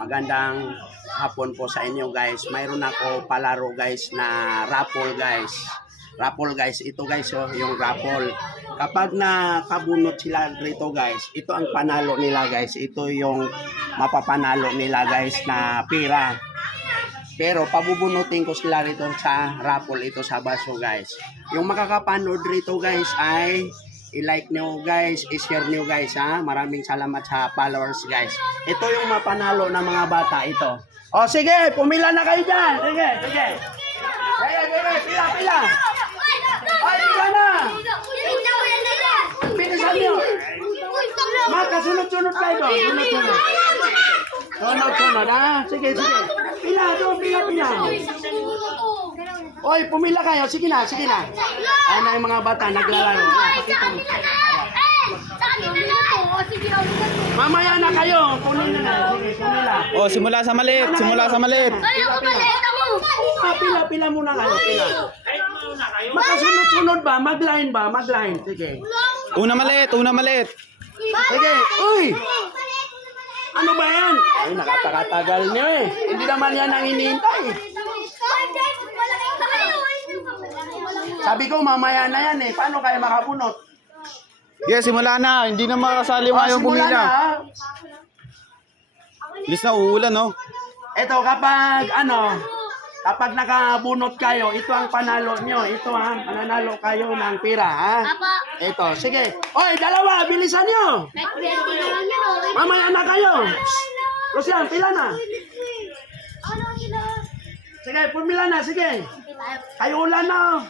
Magandang hapon po sa inyo guys. Mayroon ako palaro guys na raffle guys. Raffle guys. Ito guys oh, yung raffle. Kapag nakabunot sila rito guys, ito ang panalo nila guys. Ito yung mapapanalo nila guys na pira. Pero pabubunutin ko sila rito sa raffle ito sa baso guys. Yung makakapanood rito guys ay i-like nyo guys, i-share nyo guys ha. Maraming salamat sa followers guys. Ito yung mapanalo ng mga bata ito. O sige, pumila na kayo dyan. Sige, sige. Sige, sige, pila, pila. Ay, pila na. Bilisan nyo. Ma, kasunod-sunod kayo doon. Sunod-sunod. Sunod-sunod ha. Sige, sige. Pila, doon, pila, pila. Oy, pumila kayo. Sige na, sige na. Ano yung mga bata naglalaro. Pakita mo. Mamaya na kayo. Punin na na. Sige, pumila. Oh, simula sa maliit, simula sa maliit. Ah, pila, pila muna kayo. Pila. Makasunod-sunod ba? Mag-line ba? Mag-line. Sige. Una maliit, una maliit. Sige. Uy! Ano ba yan? Ay, nakatagatagal niyo eh. Hindi naman yan ang iniintay. Sabi ko, mamaya na yan eh. Paano kayo makabunot? Yes, simula na. Hindi na makasali yung Ah, ayaw simula na, pumila. ha? Bilis na uulan, no? Ito, kapag ano, kapag nakabunot kayo, ito ang panalo nyo. Ito ha, mananalo kayo ng pira ha. Apa. Ito, sige. Oy, dalawa, bilisan nyo. Mamaya na kayo. Lucian, pila na. Sige, pumila na, sige. Kayo ulan na.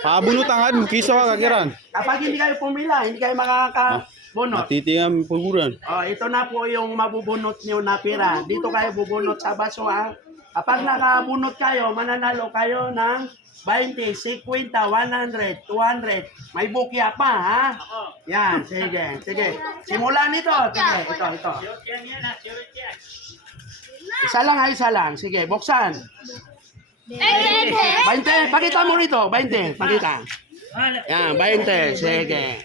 Pabunutan ka, kiso ka kagiran. Kapag hindi kayo pumila, hindi kayo makakabunot. Matitingan paguran. Oh, ito na po yung mabubunot nyo na pira. Dito kayo bubunot sa baso ha. Kapag nakabunot kayo, mananalo kayo ng 20, 50, 100, 200. May bukya pa ha. Yan, sige, sige. Simulan nito. Sige, ito, ito. Isa lang ha, isa lang. Sige, buksan. 20, pakita mo rito. 20, pakita. Yan, 20. Sige.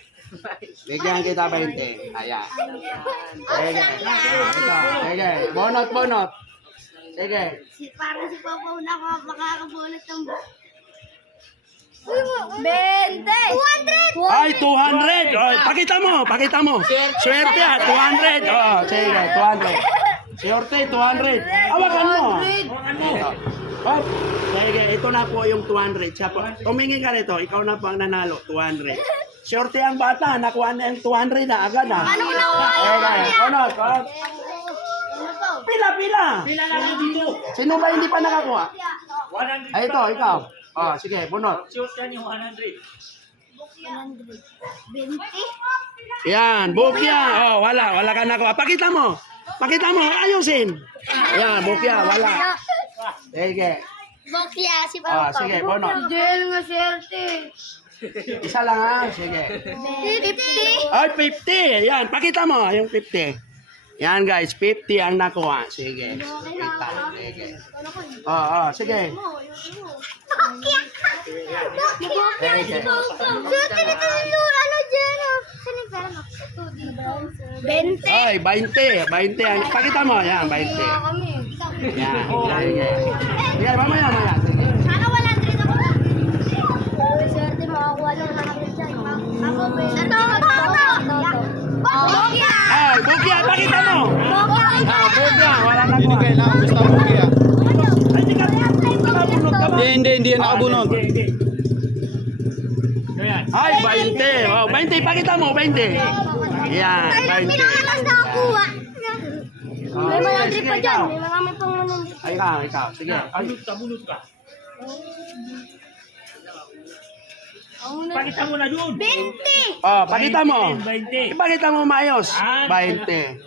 Bigyan kita 20. Ayan. Sige. Sige. Bonot, bonot. Sige. Parang si Papa na makakabulot ng... Bente! 200! Ay, 200. Oh, pakita mo, pakita mo. Swerte ha, 200. Oh, sige, 200. Swerte, 200. Awakan mo. Ito. Hop. Sige, ito na po yung 200. Siya po. Tumingin ka rito, ikaw na po ang nanalo, 200. Swerte ang bata, nakuha na yung 200 na agad ha. Ano nakuha Okay, bonot. Pila, pila. Pila na lang dito. Sino ba hindi pa nakakuha? 100 Ay, ito, ikaw. Oh, sige, bunot. Shoot ka niyo 100. 20? Yan, bukya. Oh, wala, wala ka nakuha. Pakita mo. Pakita mo, ayusin. Yan, bukya, wala. Sige. Bokya, si Ah, Papa. sige, bunot. Dahil nga swerte. Isa lang ha, sige. 50? Ay, 50. Yan, pakita mo, yung 50. Yan guys, 50 ang nakuha. Sige. Kita, sige. Oh, oh, sige. Oh. Mo? 20? Ay, 20. 20. ang- Pakita mo, yan, 20. kami. Yan, sige. Sige, mamaya, mamaya. Sige. Sana 100 ako. Swerte makakuha lang na kami dyan. Ako nakuha. kailangan gusto mo kaya. Ay, hindi? Hindi, hindi, nakabunot. Ah. Ay, 20. Oh, 20, pakita mo, 20. Yan, 20. Pinakalas na kuha. Oh, May mga sige, trip pa dyan. May mga may pang manandit. Ay, ikaw, ikaw. Sige. Bunot ka, bunot ka. Pakita mo na doon. 20! Oh, pakita mo. 20. Ipakita mo maayos. Ah, 20.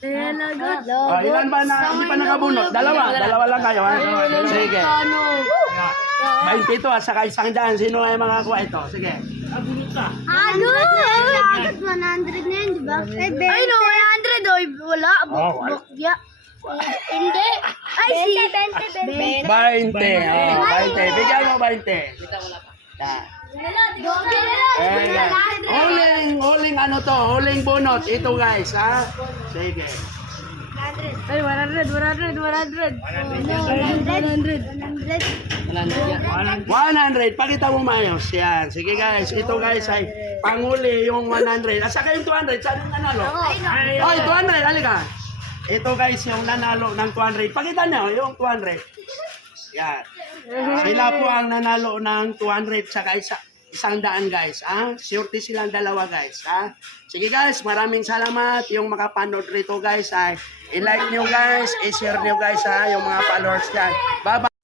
Talaga. Oh, ilan ba na hindi pa nakabunot? Dalawa. Dalawa lang kayo, ha? Sige. Ano? 20 ito, at saka isang daan. Sino ay makakuha ito? Sige. Ah, bunot ka. Ano? Agad 100 na yun, di ba? Ay, no, 100 oy, wala. Oh, Buk, bukya. Hindi. Ay, si... 20, 20, 20. Oh, 20. Bigyan mo 20. Yan. Guys. Huling, huling ano to, huling bunot. Ito guys, ha? Sige. Ay, 100, 100, 100. 100. 100. 100. Pakita mo maayos. Yan. Sige guys. Ito guys ay panguli yung 100. At saka yung 200. Saan yung nanalo? Oy, 200. Halika. Ito guys yung nanalo ng 200. Pakita nyo yung 200. Yan. Sila po ang nanalo ng 200 saka isa, isang daan guys. Ah? Surety silang dalawa guys. Ah? Sige guys, maraming salamat yung makapanood rito guys. Ay, i-like nyo guys, i-share nyo guys ha, yung mga followers dyan. Bye-bye.